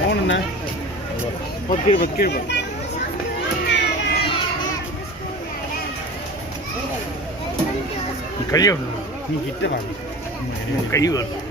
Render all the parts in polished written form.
மௌனண்ணா கீழே கை வரணும், நீ கிட்ட வாங்க, கை வரணும்.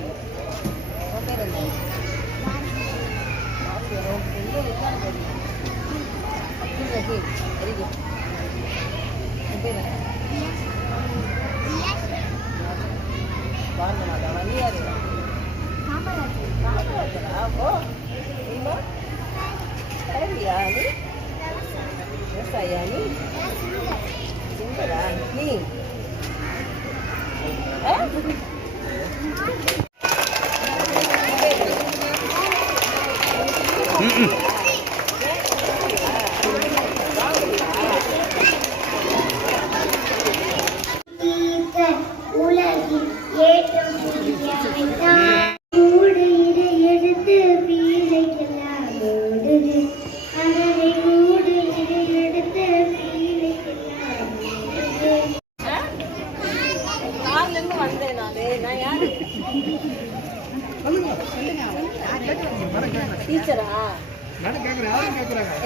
டீச்சரா?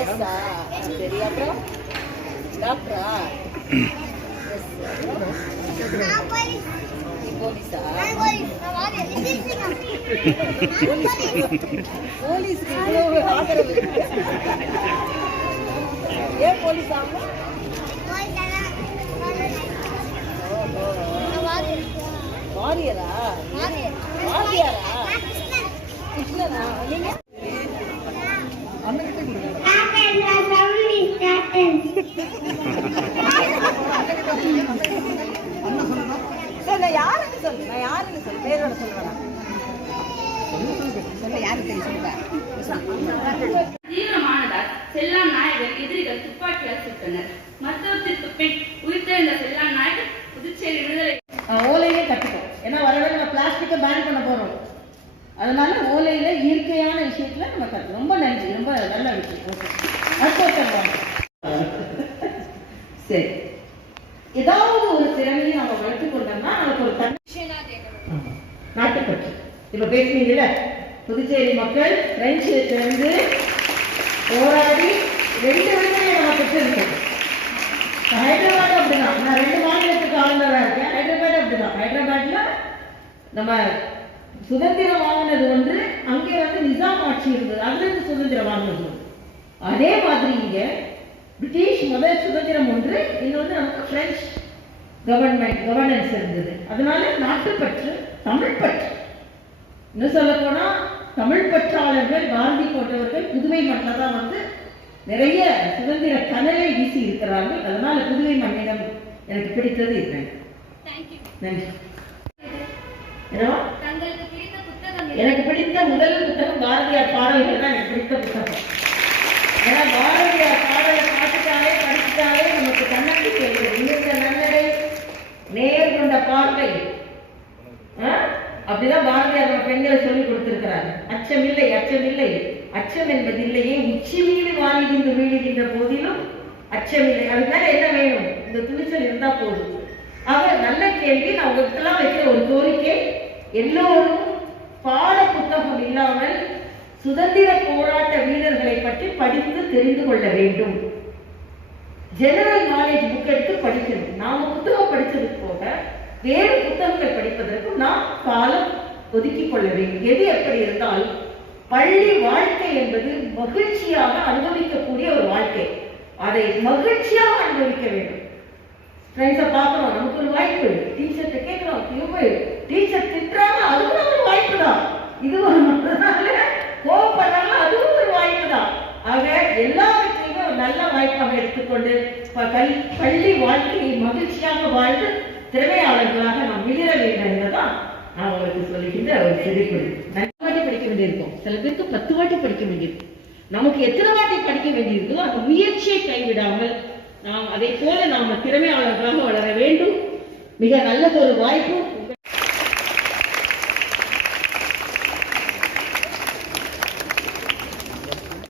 எஸ்ஸா? சரி, அப்புறம் டாக்டரா? போலீஸா? போலீஸ்க்கு இவ்வளவு ஆதரவு. ஏன் போலீஸ் ஆகும்? வாரியரா? வாரியாரா? கிருஷ்ணனா? நீங்க நான் யாருன்னு சொல்லு, நான் யாருன்னு சொல்லு, பேரோட சொல்லுவேன். சொல்ல யாருக்கு தெரியும் சொல்லுவேன். தீவிரமானதால் செல்லான் நாயகர் எதிரிகள் துப்பாக்கியால் சுட்டனர். மருத்துவத்திற்கு பின் உயிர்த்தெழுந்த செல்லான் நாயகர் புதுச்சேரி விடுதலை ஓலையே கட்டுட்டோம். ஏன்னா வரவே நம்ம பிளாஸ்டிக்கை பேன் பண்ண போறோம். அதனால ஓலையில இயற்கையான விஷயத்துல நம்ம கட்டு. ரொம்ப நன்றி, ரொம்ப நல்ல விஷயம். சரி, ஏதாவது ஒரு திறமையை நம்ம வளர்த்துக் கொண்டோம்னா நமக்கு ஒரு நாட்டுப்பற்று. இப்ப பேசுனீங்கல்ல, புதுச்சேரி மக்கள் பிரெஞ்சு திறந்து போராடி 2 விடுதலையை நம்ம பெற்றிருக்கோம். ஹைதராபாத் அப்படிதான். நான் 2 மாநிலத்துக்கு ஆளுநராக இருக்கேன். ஹைதராபாத் அப்படிதான். ஹைதராபாத்ல நம்ம சுதந்திரம் வாங்கினது ஒன்று, அங்கே நிசாம் ஆட்சி இருந்தது, அதுல இருந்து சுதந்திரம் வாங்கினது. அதே மாதிரி இங்க பிரிட்டிஷ் முதல் சுதந்திரம் ஒன்று, இன்னொன்று நமக்கு பிரெஞ்சு கவர்னன்ஸ் இருந்தது. அதனால நாட்டுப்பற்று, தமிழ் பற்று. இன்னும் சொல்ல போனா தமிழ் பற்றாளர்கள் காந்தி போன்றவர்கள் புதுவை மண்ணில் தான் நிறைய சுதந்திர கனலை வீசி இருக்கிறார்கள். அதனால புதுவை மண்ணிடம் எனக்கு பிடித்தது இது. நன்றி. எனக்கு பிடித்த முதல் புத்தகம் பாரதியார் பாடல்கள் தான் எனக்கு பிடித்த புத்தகம். ஏன்னா பாரதியார் பாடலை பார்த்துட்டாலே படிச்சுட்டாலே நமக்கு தன்னம்பிக்கை இந்த நன்னடை நேர் கொண்ட பார்வை. அப்படிதான் பாரதியார் நம்ம பெண்களை சொல்லி கொடுத்திருக்கிறார். அச்சமில்லை, அச்சமில்லை, அச்சம் என்பது இல்லையே, உச்சி மீது வாழுகின்ற வீழுகின்ற போதிலும் அச்சமில்லை. அதுக்காக என்ன வேணும்? இந்த துணிச்சல் இருந்தா போதும். ஆக நல்ல கேள்வி. நான் உங்களுக்கெல்லாம் வைக்கிற ஒரு கோரிக்கை, எல்லோரும் பாட புத்தகம் இல்லாமல் சுதந்திர போராட்ட வீரர்களை பற்றி படித்து தெரிந்து கொள்ள வேண்டும். ஜெனரல் நாலேஜ் புக் எடுத்து படிக்கணும். நாம புத்தகம் படிச்சதுக்கு போக வேறு புத்தகங்கள் படிப்பதற்கு நாம் காலம் ஒதுக்கிக் கொள்ள வேண்டும். எது எப்படி இருந்தால் பள்ளி வாழ்க்கை என்பது மகிழ்ச்சியாக அனுபவிக்கக்கூடிய ஒரு வாழ்க்கை. அதை மகிழ்ச்சியாக அனுபவிக்க வேண்டும். ஃப்ரெண்ட்ஸை பார்க்கிறோம், நமக்கு ஒரு வாய்ப்பு. டீச்சர்கிட்ட கேட்கிறோம், டீச்சர் திட்டுறாங்க, அதுவும் ஒரு வாய்ப்பு தான். இது ஒரு கோவப்படுறாங்க, அதுவும் ஒரு வாய்ப்பு தான். ஆக எல்லாவற்றையுமே ஒரு நல்ல வாய்ப்பாக எடுத்துக்கொண்டு பள்ளி வாழ்க்கையை மகிழ்ச்சியாக வாழ்ந்து திறமையாளர்களாக நாம் மிளிர வேண்டும் என்பதுதான் நான் உங்களுக்கு சொல்லுகின்ற ஒரு சிறுகுறி. 4 வாட்டி படிக்க வேண்டியிருக்கும், சில பேருக்கு 10 வாட்டி படிக்க வேண்டியிருக்கும். நமக்கு எத்தனை வாட்டி படிக்க வேண்டியிருக்கோ அந்த முயற்சியை கைவிடாமல் நாம் அதை போல நாம திறமையாளர்களாக வளர வேண்டும். மிக நல்லது ஒரு வாய்ப்பு.